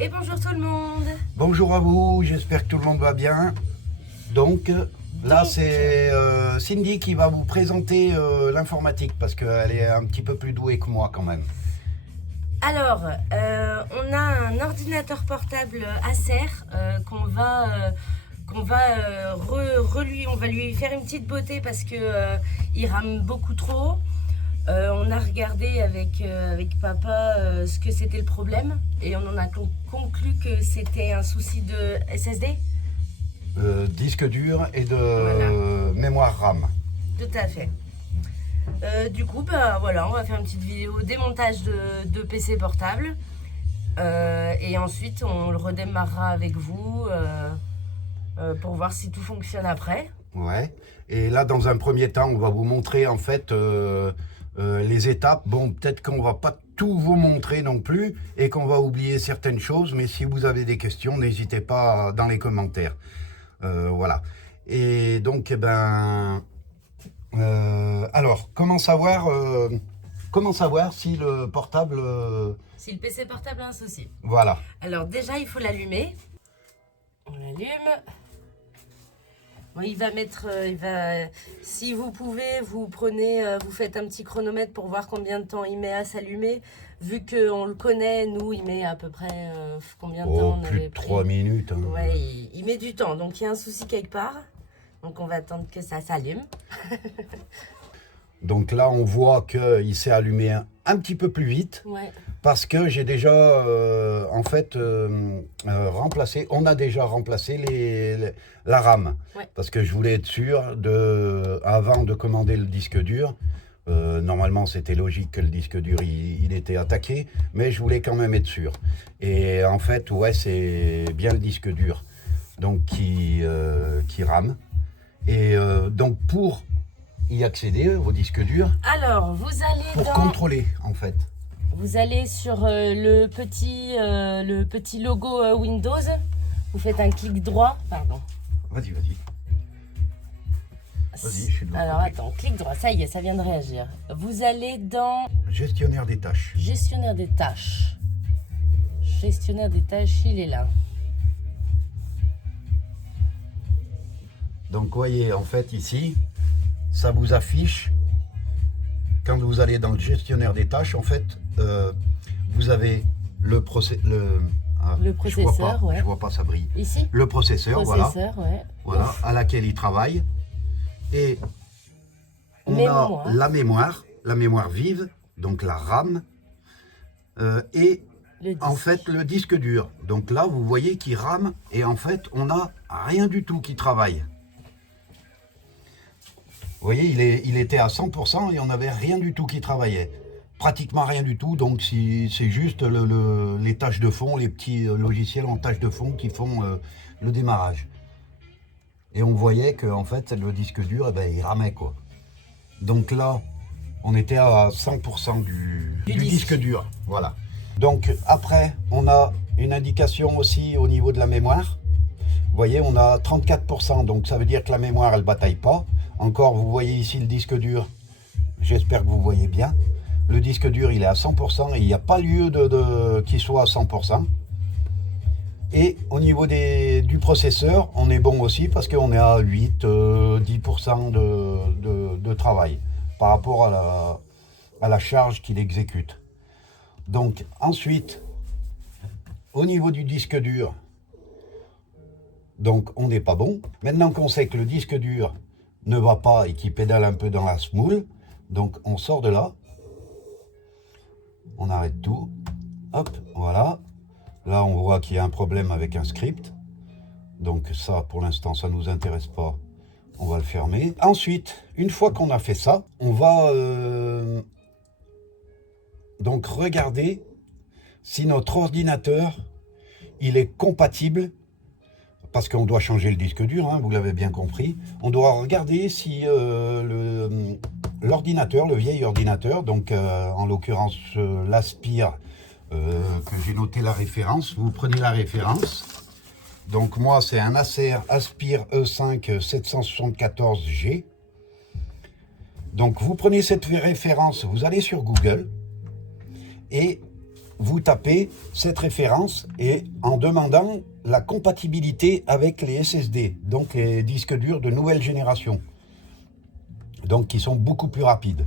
Et bonjour tout le monde. Bonjour à vous, j'espère que tout le monde va bien. Donc là c'est Cindy qui va vous présenter l'informatique parce qu'elle est un petit peu plus douée que moi quand même. Alors, on a un ordinateur portable Acer qu'on va on va lui faire une petite beauté parce que il rame beaucoup trop. On a regardé avec papa ce que c'était le problème et on en a conclu que c'était un souci de SSD. Disque dur et de Voilà. mémoire RAM. Tout à fait. Du coup, bah voilà, on va faire une petite vidéo démontage de PC portable. Et ensuite, on le redémarrera avec vous pour voir si tout fonctionne après. Ouais. Et là dans un premier temps on va vous montrer en fait les étapes. Bon, peut-être qu'on va pas tout vous montrer non plus et qu'on va oublier certaines choses, mais si vous avez des questions, n'hésitez pas dans les commentaires. Voilà. Et donc, alors, comment savoir si le portable... Si le PC portable a un souci. voilà. Alors déjà, il faut l'allumer. On l'allume. Bon, si vous pouvez, vous faites un petit chronomètre pour voir combien de temps il met à s'allumer. Vu qu'on le connaît, nous, il met à peu près combien de temps on Plus avait de pris. 3 minutes. Hein. Ouais, il met du temps, donc il y a un souci quelque part. Donc on va attendre que ça s'allume. Donc là, on voit qu'il s'est allumé un petit peu plus vite. Ouais. Parce que j'ai déjà, remplacé, on a déjà remplacé la RAM. Ouais. Parce que je voulais être sûr, avant de commander le disque dur, normalement c'était logique que le disque dur il était attaqué, mais je voulais quand même être sûr. Et en fait, ouais, c'est bien le disque dur donc qui rame. Et donc pour y accéder au disque dur, Alors, pour contrôler en fait. Vous allez sur le petit logo Windows. Vous faites un clic droit. Pardon. Vas-y. Vas-y, je suis de l'autre Alors côté. attends, clic droit. Ça y est, ça vient de réagir. Vous allez dans Gestionnaire des tâches. Gestionnaire des tâches. Gestionnaire des tâches, il est là. Donc, vous voyez, en fait, ici, ça vous affiche, quand vous allez dans le gestionnaire des tâches, en fait, vous avez le processeur, ouais. Je vois pas, ça brille. Ici Le processeur, voilà, ouais. voilà, à laquelle il travaille. Et on Mémoire. a la mémoire vive, donc la RAM, et en fait le disque dur. Donc là, vous voyez qu'il rame et en fait, on n'a rien du tout qui travaille. Vous voyez, il était à 100% et on n'avait rien du tout qui travaillait. Pratiquement rien du tout, donc c'est juste les tâches de fond, les petits logiciels en tâches de fond qui font le démarrage. Et on voyait que en fait, le disque dur, eh ben, il ramait quoi. Donc là, on était à 100% du disque dur. Voilà. Donc après, on a une indication aussi au niveau de la mémoire. Vous voyez, on a 34%, donc ça veut dire que la mémoire, elle ne bataille pas. Encore, vous voyez ici le disque dur, j'espère que vous voyez bien. Le disque dur, il est à 100% et il n'y a pas lieu qu'il soit à 100%. Et au niveau du processeur, on est bon aussi parce qu'on est à 8-10% de travail par rapport à la charge qu'il exécute. Donc ensuite, au niveau du disque dur, donc on n'est pas bon. Maintenant qu'on sait que le disque dur ne va pas et qu'il pédale un peu dans la semoule, donc on sort de là, on arrête tout, hop, voilà. Là on voit qu'il y a un problème avec un script, donc ça pour l'instant ça ne nous intéresse pas, on va le fermer. Ensuite, une fois qu'on a fait ça, on va donc regarder si notre ordinateur il est compatible, parce qu'on doit changer le disque dur, hein, vous l'avez bien compris. On doit regarder si l'ordinateur, le vieil ordinateur, donc en l'occurrence l'Aspire, que j'ai noté la référence, vous prenez la référence. Donc moi c'est un Acer Aspire E5 774G. Donc vous prenez cette référence, vous allez sur Google et vous tapez cette référence et en demandant la compatibilité avec les SSD, donc les disques durs de nouvelle génération, donc qui sont beaucoup plus rapides.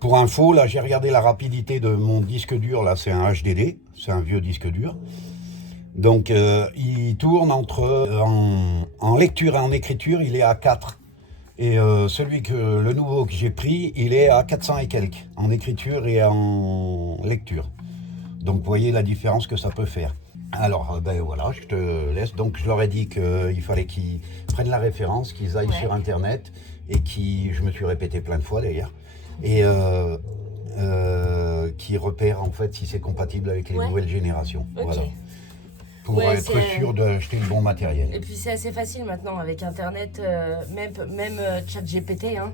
Pour info, là j'ai regardé la rapidité de mon disque dur, là c'est un HDD, c'est un vieux disque dur. Donc il tourne en lecture et en écriture, il est à 4. Et le nouveau que j'ai pris, il est à 400 et quelques, en écriture et en lecture. Donc vous voyez la différence que ça peut faire. Alors ben voilà, je te laisse. Donc je leur ai dit qu'il fallait qu'ils prennent la référence, qu'ils aillent sur internet et je me suis répété plein de fois d'ailleurs, et qui repèrent en fait si c'est compatible avec les nouvelles générations. Okay. Voilà. Pour être sûr d'acheter le bon matériel. Et puis c'est assez facile maintenant avec internet, même ChatGPT, hein,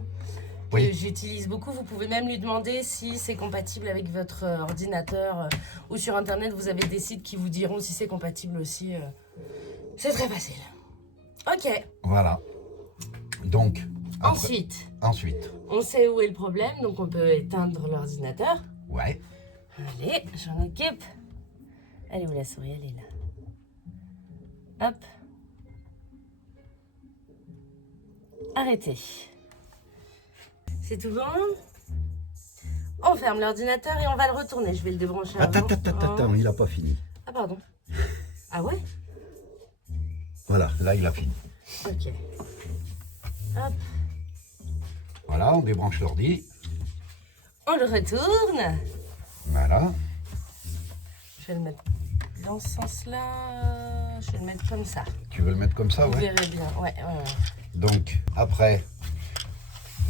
que j'utilise beaucoup. Vous pouvez même lui demander si c'est compatible avec votre ordinateur, ou sur internet vous avez des sites qui vous diront si c'est compatible aussi. C'est très facile. Ok. Voilà. Donc ensuite, on sait où est le problème, donc on peut éteindre l'ordinateur. Ouais. Allez, j'en occupe. Elle est où la souris? Elle est là. Hop. Arrêtez. C'est tout bon? On ferme l'ordinateur et on va le retourner. Je vais le débrancher avant. Attends, il n'a pas fini. Ah pardon. Ah ouais? Voilà, là il a fini. Ok. Hop. Voilà, on débranche l'ordi. On le retourne. Voilà. Je vais le mettre dans ce sens-là. Je vais le mettre comme ça. Tu veux le mettre comme ça, Vous ouais? verrez bien, ouais. Donc, après,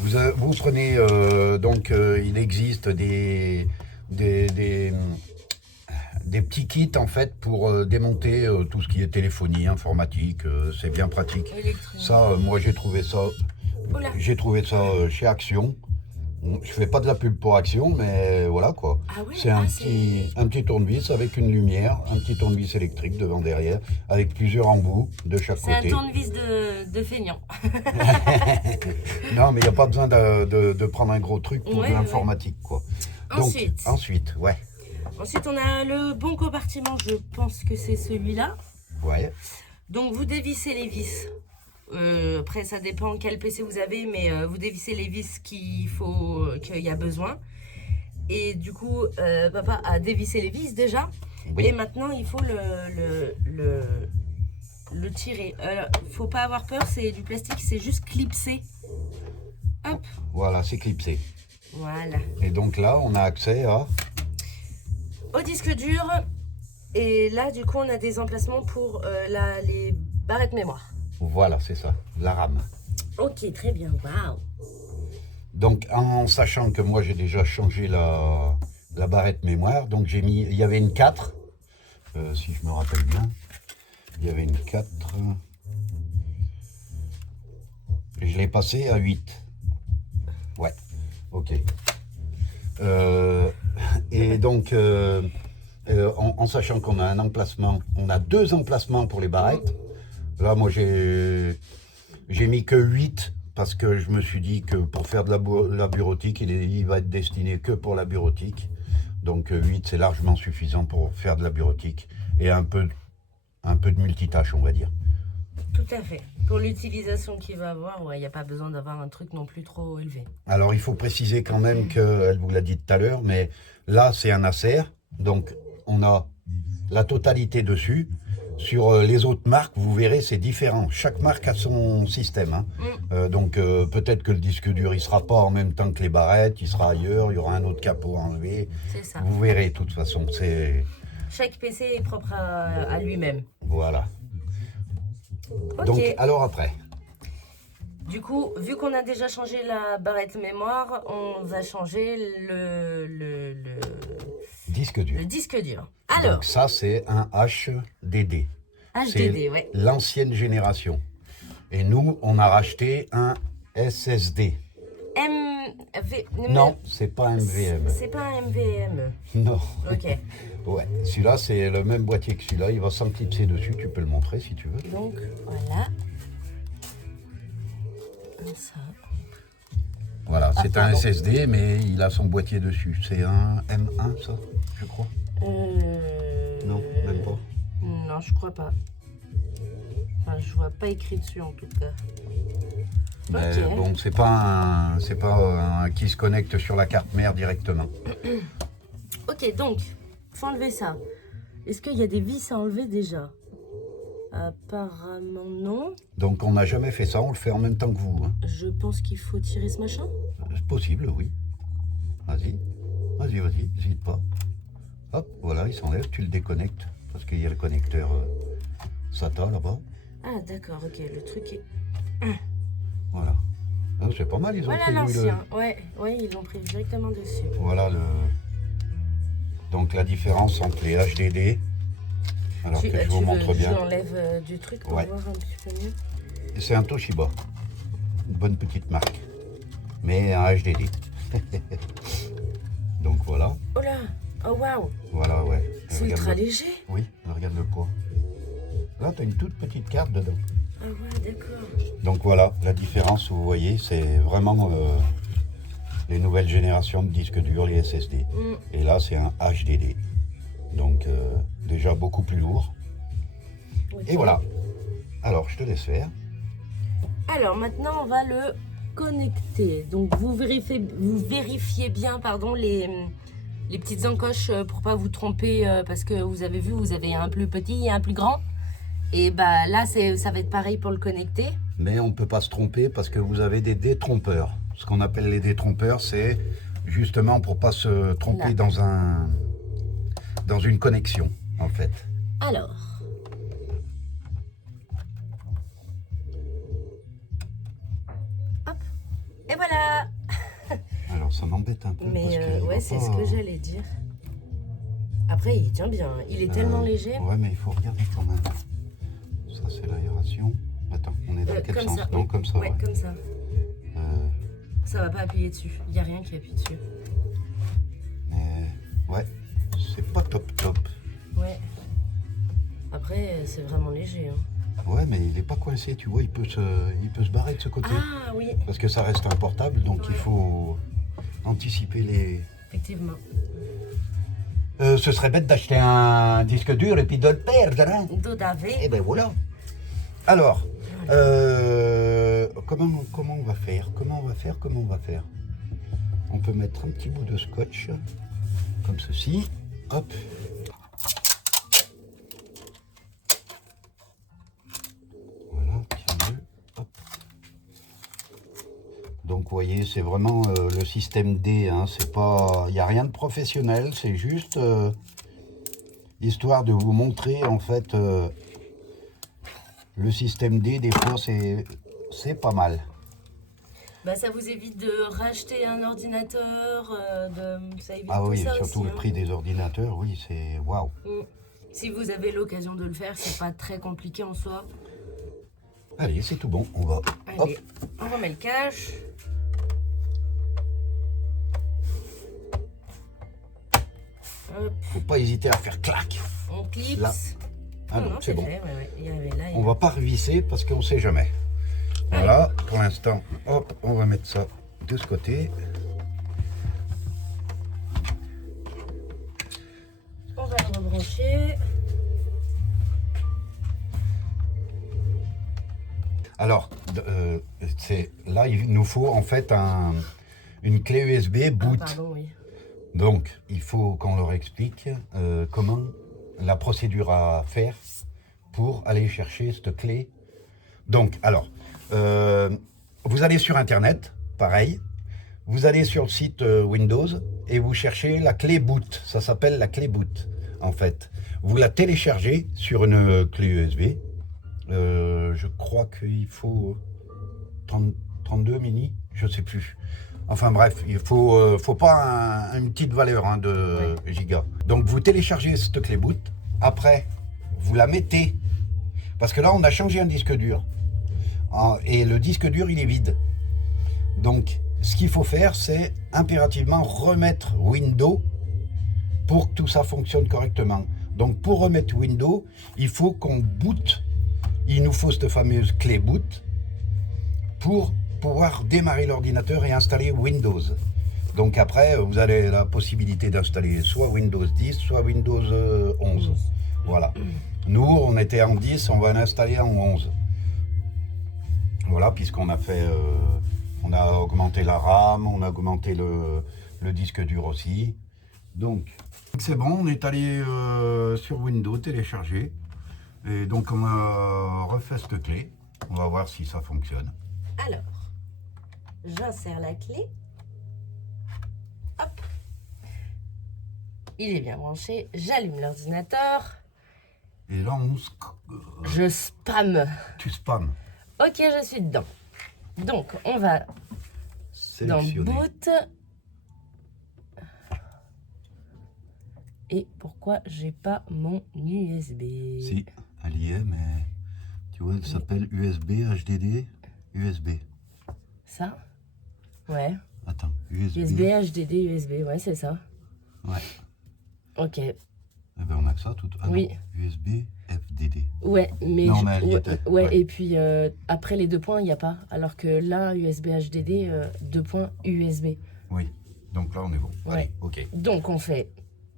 vous prenez, il existe des petits kits, en fait, pour démonter tout ce qui est téléphonie, informatique, c'est bien pratique. Ça, moi, j'ai trouvé ça chez Action. Je fais pas de la pub pour Action, mais voilà quoi. Ah ouais, c'est un petit tournevis avec une lumière, un petit tournevis électrique devant derrière, avec plusieurs embouts de chaque côté. C'est un tournevis de feignant. Non, mais il n'y a pas besoin de prendre un gros truc pour de l'informatique quoi. Ensuite, ouais. Ensuite, on a le bon compartiment, je pense que c'est celui-là. Ouais. Donc vous dévissez les vis. Après ça dépend quel PC vous avez, mais vous dévissez les vis qu'il y a besoin. Et du coup papa a dévissé les vis déjà, et maintenant il faut le tirer. Faut pas avoir peur, c'est du plastique, c'est juste clipsé. Hop. Voilà, c'est clipsé. Voilà. Et donc là on a accès au disque dur, et là du coup on a des emplacements pour les barrettes mémoire. Voilà, c'est ça, la RAM. Ok, très bien, waouh. Donc, en sachant que moi, j'ai déjà changé la barrette mémoire, donc il y avait une 4, si je me rappelle bien. Il y avait une 4. Et je l'ai passée à 8. Ouais, ok. Et donc, en sachant qu'on a un emplacement, on a 2 emplacements pour les barrettes. Là, moi, j'ai mis que 8 parce que je me suis dit que pour faire de la bureautique, il va être destiné que pour la bureautique. Donc 8, c'est largement suffisant pour faire de la bureautique et un peu de multitâche, on va dire. Tout à fait. Pour l'utilisation qu'il va avoir, il n'y a pas besoin d'avoir un truc non plus trop élevé. Alors, il faut préciser quand même qu'elle vous l'a dit tout à l'heure, mais là, c'est un Acer. Donc, on a la totalité dessus. Sur les autres marques, vous verrez, c'est différent. Chaque marque a son système. Hein. Donc peut-être que le disque dur, il ne sera pas en même temps que les barrettes, il sera ailleurs, il y aura un autre capot enlevé. C'est ça. Vous verrez, de toute façon. Chaque PC est propre à lui-même. Voilà. Okay. Donc, alors après. Du coup, vu qu'on a déjà changé la barrette mémoire, on va changer le disque dur. Le disque dur. Alors. Donc ça, c'est un HDD. HDD, oui. L'ancienne génération. Et nous, on a racheté un SSD. Non, c'est pas un MVM. C'est pas un MVM. Non. Ok. Ouais, celui-là, c'est le même boîtier que celui-là. Il va s'enclipser dessus. Tu peux le montrer si tu veux. Donc, voilà. Comme ça. Voilà, c'est un SSD, mais il a son boîtier dessus. C'est un M1, ça, je crois. Non, même pas. Non, je crois pas. Enfin, je vois pas écrit dessus en tout cas. Mais Ok. bon, c'est pas un qui se connecte sur la carte mère directement. Ok, donc, faut enlever ça. Est-ce qu'il y a des vis à enlever déjà? Apparemment non. Donc on n'a jamais fait ça, on le fait en même temps que vous. Hein. Je pense qu'il faut tirer ce machin. C'est possible, oui. Vas-y, n'hésite pas. Hop, voilà, il s'enlève, tu le déconnectes. Parce qu'il y a le connecteur SATA là-bas. Ah d'accord, ok, le truc est... Voilà. Ah, c'est pas mal, ils ont Voilà pris l'ancien. Ouais, ils l'ont pris directement dessus. Voilà donc la différence entre les HDD. Alors que je vous montre bien. Je l'enlève du truc pour Ouais. voir un petit peu mieux. C'est un Toshiba. Une bonne petite marque. Mais un HDD. Donc voilà. Oh là. Oh waouh. Voilà, ouais. C'est Regarde ultra le- léger. Oui, regarde le poids. Là, tu as une toute petite carte dedans. Ah ouais, d'accord. Donc voilà, la différence, vous voyez, c'est vraiment les nouvelles générations de disques durs, les SSD. Mm. Et là, c'est un HDD. Donc déjà beaucoup plus lourd. Ok. Et voilà. Alors, je te laisse faire. Alors maintenant, on va le connecter. Donc vous vérifiez bien, pardon, les petites encoches pour pas vous tromper parce que vous avez vu, vous avez un plus petit et un plus grand. Et bah là, ça va être pareil pour le connecter. Mais on ne peut pas se tromper parce que vous avez des détrompeurs. Ce qu'on appelle les détrompeurs, c'est justement pour pas se tromper Là. dans une connexion, en fait. Alors. Hop. Et voilà. Alors, ça m'embête un peu. parce Mais qu'il va ouais, c'est pas- ce que j'allais dire. Après, il tient bien. Il est tellement léger. Ouais, mais il faut regarder quand même. Ça, c'est l'aération. Attends, on est dans quel Comme sens? ça. Non, comme ça. Ouais, ouais. comme ça. Euh, Ça va pas appuyer dessus. Il n'y a rien qui appuie dessus. mais ouais, c'est pas top. Ouais. Après, c'est vraiment léger. Hein. Ouais, mais il est pas coincé, tu vois, il peut se barrer de ce côté. Ah oui, Parce que ça reste un portable, donc il Ouais. faut anticiper les... effectivement. Ce serait bête d'acheter un disque dur et puis de le perdre, hein. Dodavé. Et ben voilà. Alors, comment on va faire? On peut mettre un petit bout de scotch, comme ceci. Hop. Voilà, tiens-le. Hop. Donc, vous voyez, c'est vraiment le système D. Hein, c'est pas, il n'y a rien de professionnel. C'est juste histoire de vous montrer en fait. Le système D, des fois, c'est pas mal. Bah, ça vous évite de racheter un ordinateur. Ça évite Ah tout oui, ça surtout aussi, le hein. prix des ordinateurs, oui, c'est waouh. Mm. Si vous avez l'occasion de le faire, c'est pas très compliqué en soi. Allez, c'est tout bon, on va. Hop, Allez, on remet le cache. Hop, faut pas hésiter à faire clac. on clipse. Là. Ah Non, non, c'est bon. fait, ouais. Il y avait là, il y On va pas revisser parce qu'on sait jamais. Voilà, pour l'instant, hop, on va mettre ça de ce côté. On va le rebrancher. Alors, là, il nous faut en fait une clé USB Ah, boot. pardon, oui. Donc, il faut qu'on leur explique comment la procédure à faire pour aller chercher cette clé. Donc, alors, vous allez sur Internet, pareil. Vous allez sur le site Windows et vous cherchez la clé boot. Ça s'appelle la clé boot, en fait. Vous la téléchargez sur une clé USB. Je crois qu'il faut 32 mini, je sais plus. Enfin bref, il faut pas une petite valeur hein, de giga. Donc vous téléchargez cette clé boot. Après, vous la mettez. Parce que là, on a changé un disque dur. Et le disque dur, il est vide. Donc, ce qu'il faut faire, c'est impérativement remettre Windows pour que tout ça fonctionne correctement. Donc, pour remettre Windows, il faut qu'on boot. Il nous faut cette fameuse clé boot pour pouvoir démarrer l'ordinateur et installer Windows. Donc après, vous avez la possibilité d'installer soit Windows 10, soit Windows 11. Voilà. Nous, on était en 10, on va l'installer en 11. Voilà, puisqu'on a fait, on a augmenté la RAM, on a augmenté le disque dur aussi. Donc, c'est bon, on est allé sur Windows télécharger. Et donc, on a refait cette clé. On va voir si ça fonctionne. Alors, j'insère la clé. Hop. Il est bien branché. J'allume l'ordinateur. Et là, on Je spamme. Tu spams. Ok, je suis dedans. Donc, on va dans Sélectionner. Boot. Et pourquoi j'ai pas mon USB? Si, elle y est, mais tu vois, elle s'appelle USB, HDD, USB. Ça? Ouais. Attends, USB. USB, HDD, USB, ouais, c'est ça. Ouais. Ok. Eh ben, on a que ça tout. Ah Oui. non, USB, FDD. Ouais, mais, Non, mais elle y était. ouais, Ouais. et puis après les 2 points, il n'y a pas. Alors que là, USB, HDD, 2 points USB. Oui. Donc là, on est bon. Ouais. Allez, ok. Donc on fait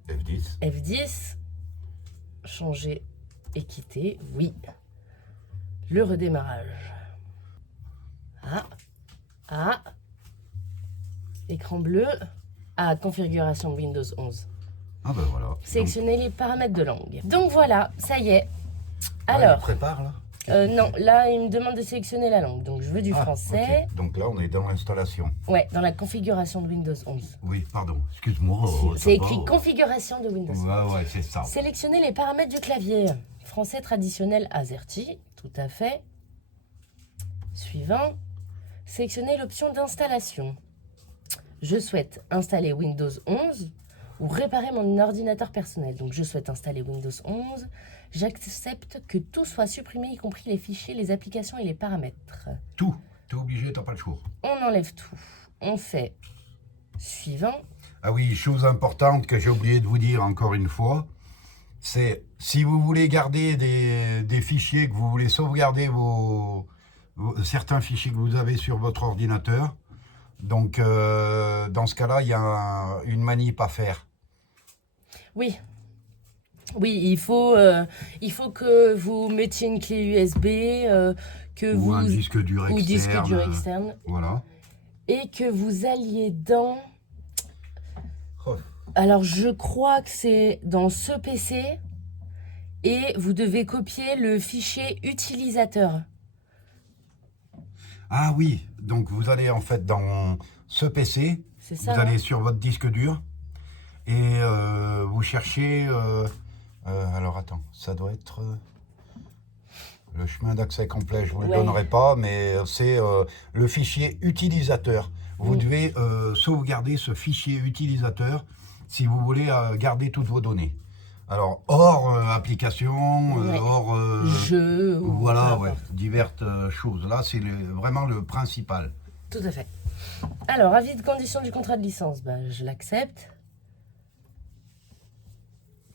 F10. F10, changer et quitter, oui. Le redémarrage. Ah. Écran bleu. Configuration de Windows 11. Ah ben voilà. Sélectionnez les paramètres de langue. Donc voilà, ça y est. Donc, Alors, il prépare là. non, là il me demande de sélectionner la langue. Donc je veux du français. Ok. Donc là, on est dans l'installation. Ouais, dans la configuration de Windows 11. Oui, pardon. Excuse-moi. C'est écrit configuration de Windows 11. Ouais, c'est ça. Sélectionnez les paramètres du clavier. Français traditionnel AZERTY, tout à fait. Suivant. Sélectionnez l'option d'installation. Je souhaite installer Windows 11 ou réparer mon ordinateur personnel. Donc je souhaite installer Windows 11. J'accepte que tout soit supprimé, y compris les fichiers, les applications et les paramètres. Tout. T'es obligé, t'as pas le choix. On enlève tout. On fait suivant. Ah oui, chose importante que j'ai oublié de vous dire encore une fois, c'est si vous voulez garder des fichiers, que vous voulez sauvegarder certains fichiers que vous avez sur votre ordinateur, donc dans ce cas-là, il y a une manip à faire. Oui. Oui, il faut que vous mettiez une clé USB, Ou un disque dur externe. ou disque dur externe, Voilà. et que vous alliez dans... Oh. Alors, je crois que c'est dans ce PC, et vous devez copier le fichier utilisateur. Ah oui, donc vous allez en fait dans ce PC, C'est vous ça, allez hein? sur votre disque dur, et vous cherchez... alors attends, ça doit être... le chemin d'accès complet, je ne vous le donnerai pas, mais c'est le fichier utilisateur. Vous devez sauvegarder ce fichier utilisateur si vous voulez garder toutes vos données. Alors, hors application, hors... jeu, ou voilà, peu importe. diverses choses. Là, c'est vraiment le principal. Tout à fait. Alors, avis de condition du contrat de licence, ben, je l'accepte.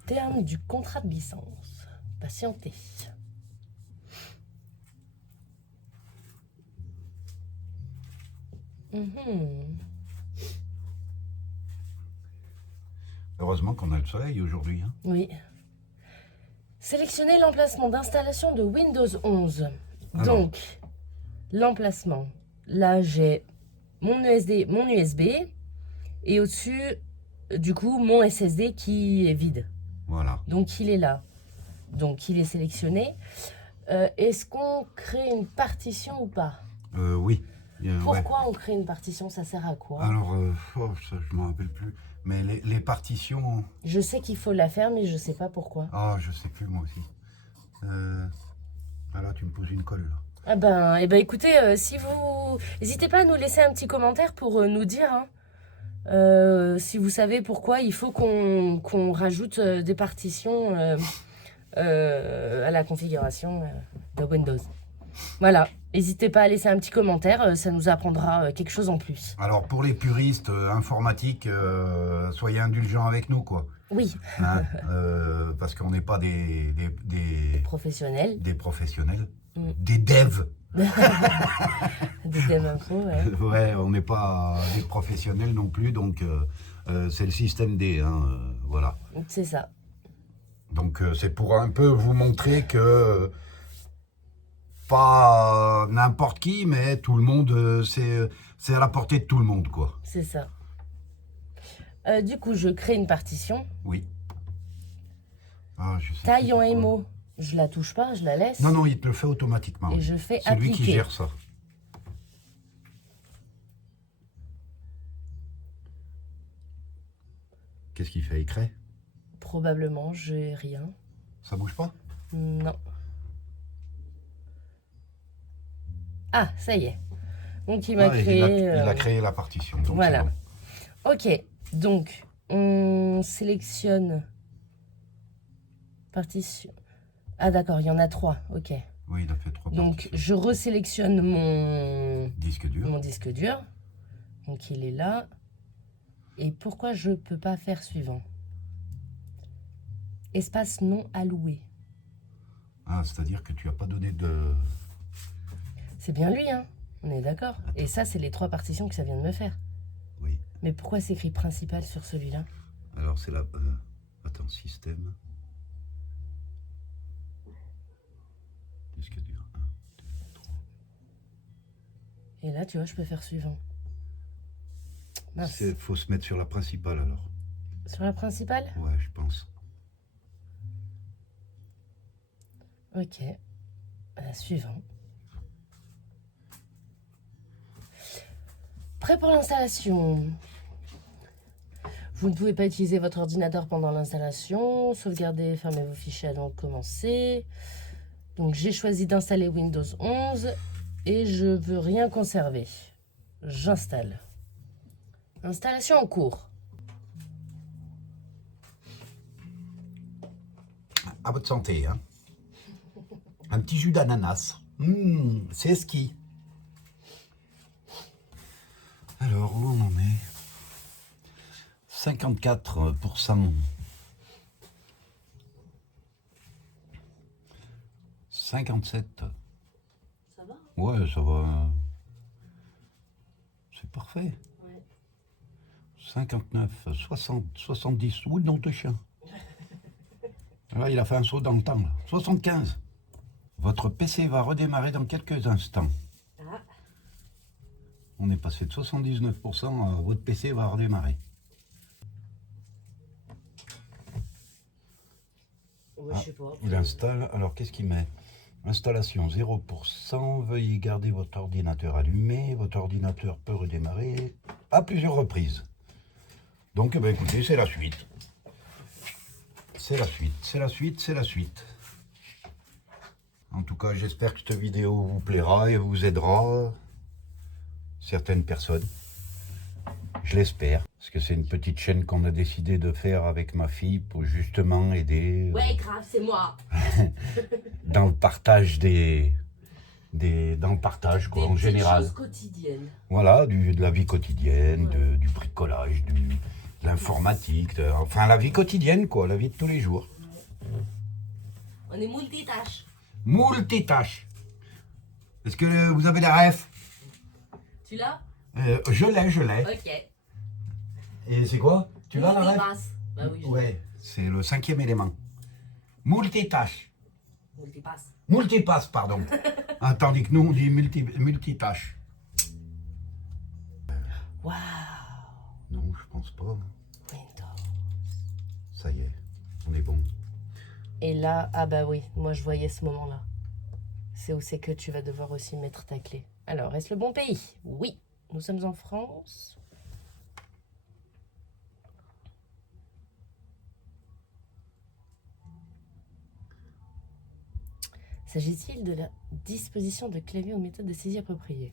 Terme du contrat de licence. Patientez. Heureusement qu'on a le soleil aujourd'hui. Hein. Oui. Sélectionnez l'emplacement d'installation de Windows 11. Alors. Donc, l'emplacement. Là, j'ai mon USB et au-dessus, du coup, mon SSD qui est vide. Voilà. Donc, il est là. Donc, il est sélectionné. Est-ce qu'on crée une partition ou pas? Oui. Pourquoi on crée une partition? Ça sert à quoi? Alors, ça, je ne me rappelle plus. Mais les partitions... Je sais qu'il faut la faire, mais je ne sais pas pourquoi. Ah, je sais plus moi aussi. Ah là, tu me poses une colle. Là. Ah ben, eh ben écoutez, si vous... N'hésitez pas à nous laisser un petit commentaire pour nous dire si vous savez pourquoi il faut qu'on rajoute des partitions à la configuration de Windows. Voilà, n'hésitez pas à laisser un petit commentaire, ça nous apprendra quelque chose en plus. Alors, pour les puristes informatiques, soyez indulgents avec nous, quoi. Oui, hein, parce qu'on n'est pas professionnel. des professionnels, Mm. des devs. Des dev info, ouais. Ouais, on n'est pas des professionnels non plus, donc c'est le système D, hein, voilà. C'est ça. Donc c'est pour un peu vous montrer que pas n'importe qui, mais tout le monde, c'est à la portée de tout le monde, quoi. C'est ça. Du coup, je crée une partition. Oui. Ah, je sais Taille plus en pourquoi. émo, je la touche pas, je la laisse. Non, non, il te le fait automatiquement. Et je fais C'est lui qui appliquer. gère ça. Qu'est-ce qu'il fait? Il crée? Probablement, j'ai rien. Ça bouge pas? Non. Ah, ça y est. Donc il m'a Ah, créé. il a créé la partition. Donc voilà. c'est Ok, donc on sélectionne partition. Ah d'accord, il y en a 3, ok. bon. Oui, il a fait 3 Donc partitions. je resélectionne mon Disque dur. disque dur. Donc il est là. Et pourquoi je peux pas faire suivant? Espace non alloué. Ah, c'est-à-dire que tu n'as pas donné de... C'est bien lui, hein? On est d'accord. Et ça, c'est les 3 partitions que ça vient de me faire. Oui. Mais pourquoi c'est écrit principal sur celui-là? Alors c'est la... Attends, système. Disque dur. 1, 2, 3. Et là, tu vois, je peux faire suivant. Mince. Il faut se mettre sur la principale alors. Sur la principale? Ouais, je pense. Ok. Suivant. Prêt pour l'installation. Vous ne pouvez pas utiliser votre ordinateur pendant l'installation. Sauvegardez, fermez vos fichiers avant de commencer. Donc j'ai choisi d'installer Windows 11 et je veux rien conserver. J'installe. Installation en cours. À votre santé, hein. Un petit jus d'ananas. C'est ski. Alors, où on en est? 54%. 57. Ça va? Ouais, ça va. C'est parfait. Ouais. 59, 60, 70. Où le nom de chien? Là, il a fait un saut dans le temps. Là. 75. Votre PC va redémarrer dans quelques instants. Ah. On est passé de 79% à votre PC va redémarrer. Ouais, je sais pas. Il installe. Alors, qu'est-ce qu'il met? Installation 0%. Veuillez garder votre ordinateur allumé. Votre ordinateur peut redémarrer à plusieurs reprises. Donc, eh ben, écoutez, c'est la suite. C'est la suite, c'est la suite, c'est la suite. En tout cas, j'espère que cette vidéo vous plaira et vous aidera certaines personnes. Je l'espère, parce que c'est une petite chaîne qu'on a décidé de faire avec ma fille pour justement aider Ouais, grave, c'est moi. dans le partage dans le partage quoi, en général. Des choses quotidiennes. Voilà, de la vie quotidienne, Ouais. du bricolage, de l'informatique, enfin la vie quotidienne quoi, la vie de tous les jours. On est multitâche. Multitâche. Est-ce que vous avez la ref? Tu l'as? Je l'ai. Ok. Et c'est quoi? Tu l'as la ref? Multipasse. Bah oui, Ouais, c'est le 5e élément. Multitâche. multipasse. Multipasse, pardon. Ah, tandis que nous, on dit multitâche. Waouh. Non, je pense pas. Windows. Ça y est, on est bon. Et là, ah bah oui, moi je voyais ce moment-là. C'est où c'est que tu vas devoir aussi mettre ta clé. Alors, est-ce le bon pays? Oui, nous sommes en France. S'agit-il de la disposition de clavier ou méthode de saisie appropriée?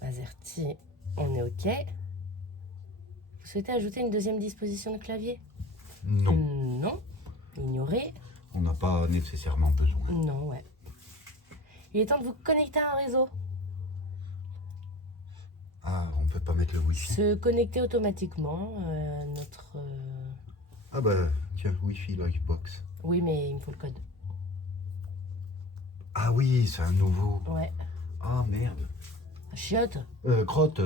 AZERTY, on est OK. Vous souhaitez ajouter une deuxième disposition de clavier? Non, Non. Ignorer? on n'a pas nécessairement besoin. Non, ouais. Il est temps de vous connecter à un réseau. Ah, on peut pas mettre le wifi. Se connecter automatiquement. Ah bah, tiens, Wi-Fi, Livebox. Oui, mais il me faut le code. Ah oui, c'est un nouveau. Ouais. Ah merde. Chiotte. Crotte.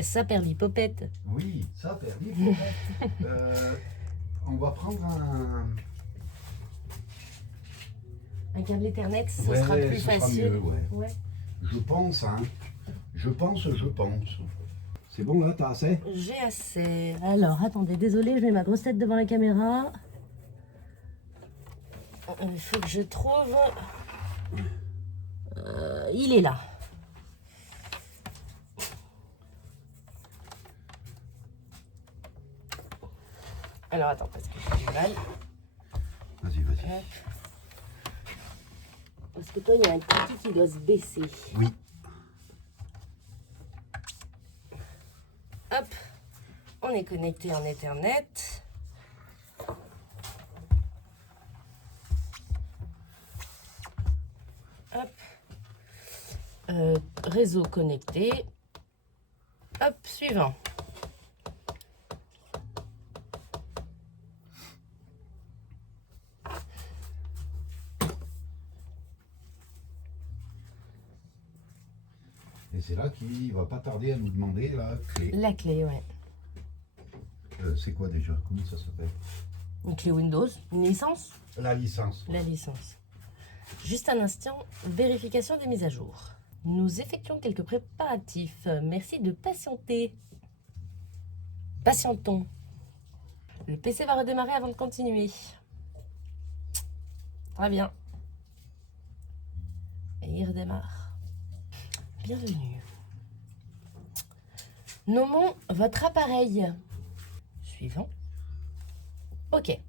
Ça perd l'hypopète. Oui, ça, perdu. On va prendre Un câble Ethernet, ce Ouais, sera plus ce sera facile. mieux, ouais. Ouais. Je pense, hein. Je pense. C'est bon là, t'as assez? J'ai assez. Alors, attendez, désolé, je mets ma grosse tête devant la caméra. Il faut que je trouve. Il est là. Alors, attends, parce que j'ai du mal. Vas-y. Hop. Parce que toi, il y a un petit qui doit se baisser. Oui. Hop. On est connecté en Ethernet. Hop. Réseau connecté. Hop, suivant. Et c'est là qu'il va pas tarder à nous demander la clé. La clé, ouais. C'est quoi déjà? Comment ça s'appelle? Une clé Windows, une licence. La licence. La licence. Juste un instant, vérification des mises à jour. Nous effectuons quelques préparatifs. Merci de patienter. Patientons. Le PC va redémarrer avant de continuer. Très bien. Et il redémarre. Bienvenue. Nommons votre appareil. Suivant. OK.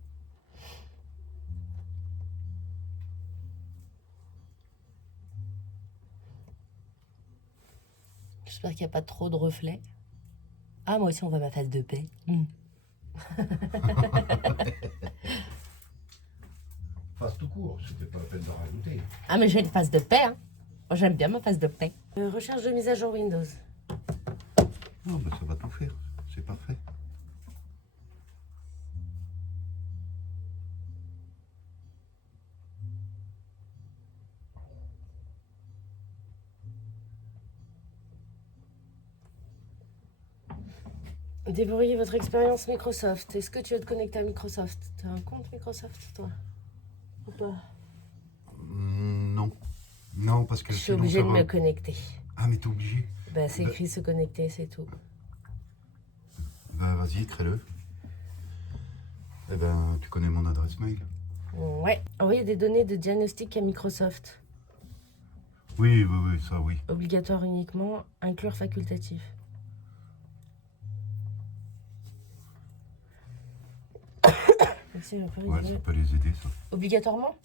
J'espère qu'il n'y a pas trop de reflets. Ah, moi aussi, on voit ma face de paix. Face tout court, c'était pas la peine de rajouter. Ah, mais j'ai une face de paix, hein. Moi, j'aime bien ma face de paix. Recherche de mise à jour Windows. Non, mais ça va tout faire. C'est parfait. Débrouillez votre expérience Microsoft. Est-ce que tu veux te connecter à Microsoft? Tu as un compte Microsoft, toi? Ou pas? Non. Non, parce que Je suis sinon obligée ça de va. me connecter. Ah, mais t'es obligé. Bah, c'est écrit se connecter, c'est tout. Bah, vas-y, crée-le. Eh ben, tu connais mon adresse mail. Ouais. Envoyer des données de diagnostic à Microsoft. Oui, ça, oui. Obligatoire uniquement, inclure facultatif. Ouais, ça peut les aider, ça. Obligatoirement?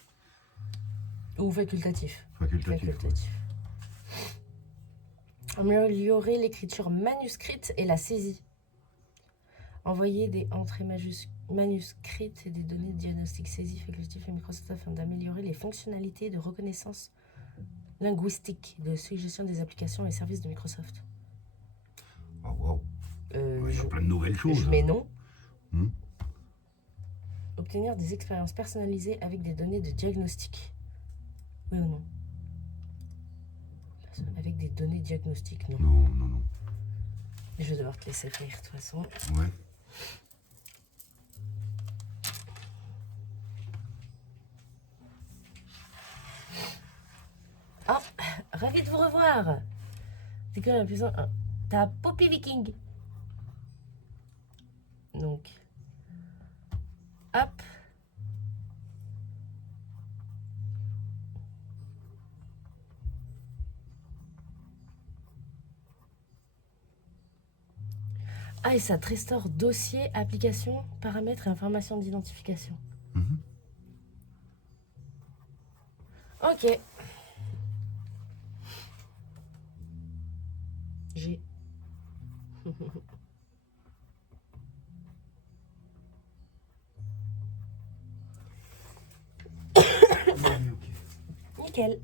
Ou facultatif? Facultatif. Améliorer l'écriture manuscrite et la saisie. Envoyer des entrées manuscrites et des données de diagnostic saisie facultatif à Microsoft afin d'améliorer les fonctionnalités de reconnaissance linguistique, de suggestion des applications et services de Microsoft. Oh, wow. Il y a plein de nouvelles choses. Je mets non. Hmm. Obtenir des expériences personnalisées avec des données de diagnostic. Oui ou non? Avec des données diagnostiques, non. Non. Je vais devoir te laisser faire, de toute façon. Ouais. Oh, ravi de vous revoir. C'est quand même puissant. T'as Poppy Viking. Donc, hop. Ah, et ça te restaure dossier, application, paramètres et informations d'identification. Mhm. Ok. J'ai. Nickel.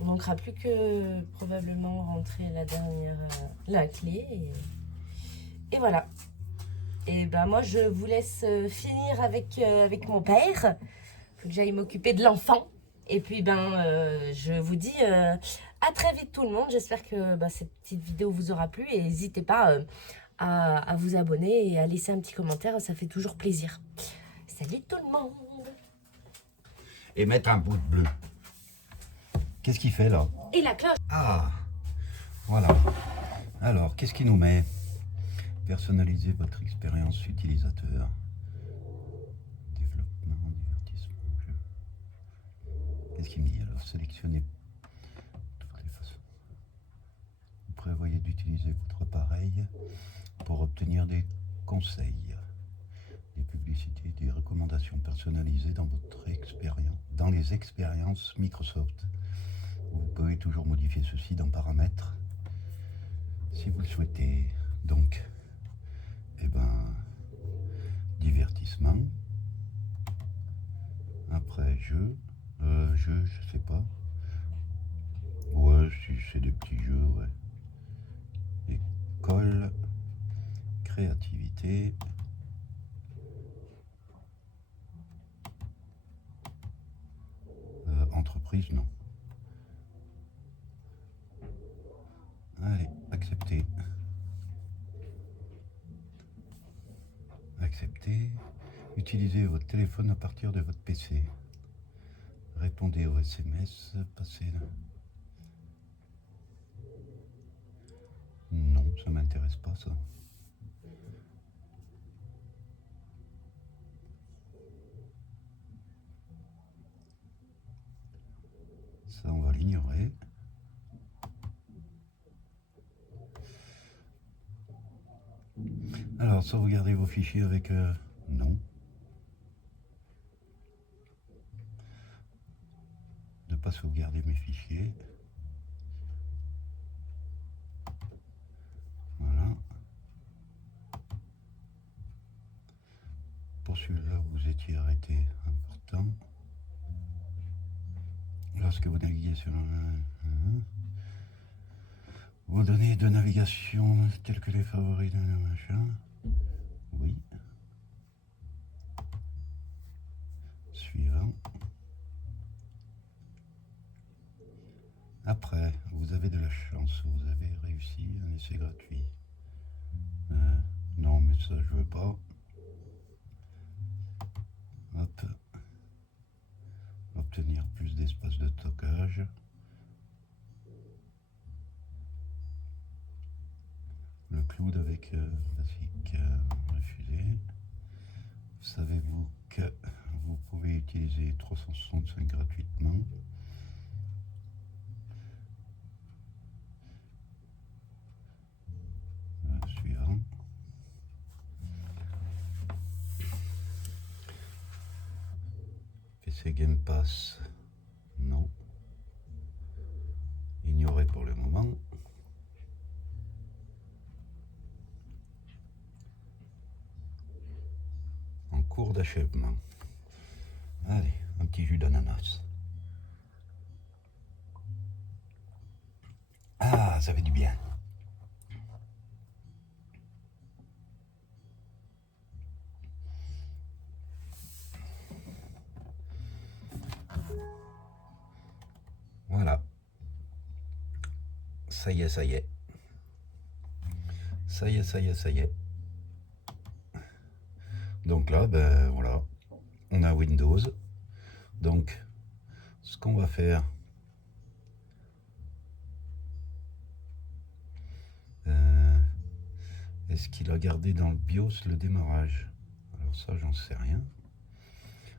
On manquera plus que probablement rentrer la dernière, la clé et voilà. Et ben moi, je vous laisse finir avec mon père. Faut que j'aille m'occuper de l'enfant. Et puis, je vous dis à très vite tout le monde. J'espère que cette petite vidéo vous aura plu. Et n'hésitez pas à vous abonner et à laisser un petit commentaire. Ça fait toujours plaisir. Salut tout le monde! Et mettre un pouce bleu. Qu'est-ce qu'il fait là? Et la cloche! Ah, voilà. Alors, qu'est-ce qu'il nous met? Personnalisez votre expérience utilisateur. Développement, divertissement, jeu. Qu'est-ce qu'il me dit alors? Sélectionnez toutes les façons. Vous prévoyez d'utiliser votre appareil pour obtenir des conseils, des publicités, des recommandations personnalisées dans votre expérience, dans les expériences Microsoft. Vous pouvez toujours modifier ceci dans paramètres si vous le souhaitez. Donc, divertissement. Après, jeu, je sais pas. Ouais, c'est des petits jeux, ouais. École, créativité. Entreprise, non. Allez, accepter. Accepter. Utilisez votre téléphone à partir de votre PC. Répondez aux SMS, passez là. Non, ça m'intéresse pas ça. Ça, on va l'ignorer. Alors, sauvegardez vos fichiers avec... non. Ne pas sauvegarder mes fichiers. Voilà. Pour celui-là, vous étiez arrêté. Important. Lorsque vous naviguez sur vos données de navigation telles que les favoris de machin. Oui. Suivant. Après, vous avez de la chance, vous avez réussi un essai gratuit. Non, mais ça, je veux pas. Hop. Obtenir plus d'espace de stockage. Le cloud avec basique refusé. Savez-vous que vous pouvez utiliser 365 gratuitement? Suivant. PC Game Pass, non. Ignoré pour le moment. En cours d'achèvement. Allez, un petit jus d'ananas. Ah, ça fait du bien. Voilà. Ça y est, ça y est. Ça y est, ça y est, ça y est. Donc là, voilà, on a Windows. Donc, ce qu'on va faire, est-ce qu'il a gardé dans le BIOS le démarrage? Alors ça, j'en sais rien.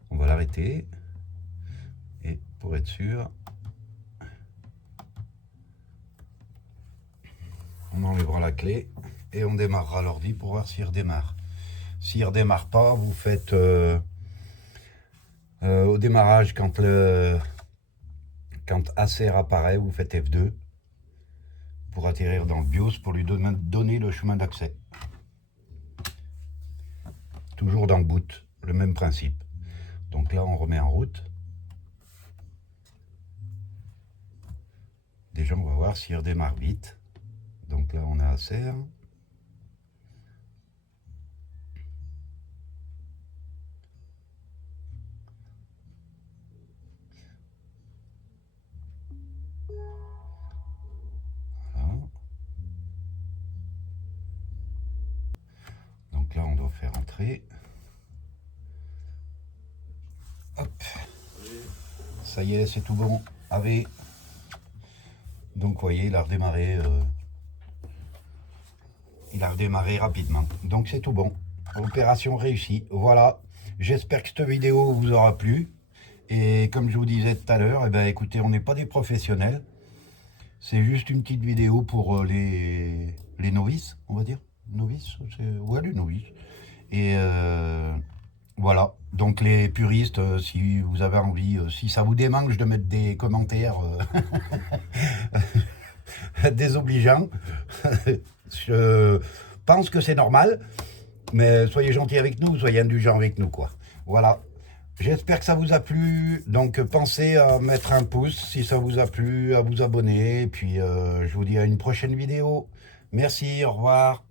On va l'arrêter. Et pour être sûr, on enlèvera la clé et on démarrera l'ordi pour voir s'il redémarre. S'il redémarre pas, vous faites au démarrage, quand Acer apparaît, vous faites F2 pour atterrir dans le BIOS pour lui donner le chemin d'accès. Toujours dans le boot, le même principe. Donc là, on remet en route. Déjà, on va voir s'il redémarre vite. Donc là, on a Acer. montrer. Hop. Ça y est, c'est tout bon. Avec. Donc vous voyez, il a redémarré. Il a redémarré rapidement. Donc c'est tout bon. Opération réussie. Voilà. J'espère que cette vidéo vous aura plu. Et comme je vous disais tout à l'heure, eh ben, écoutez, on n'est pas des professionnels. C'est juste une petite vidéo pour les novices, on va dire. Novices, ouais, les novices. Et voilà. Donc les puristes, si vous avez envie, si ça vous démange de mettre des commentaires désobligeants, je pense que c'est normal. Mais soyez gentils avec nous, soyez indulgents avec nous, quoi. Voilà. J'espère que ça vous a plu. Donc pensez à mettre un pouce si ça vous a plu, à vous abonner. Et puis je vous dis à une prochaine vidéo. Merci, au revoir.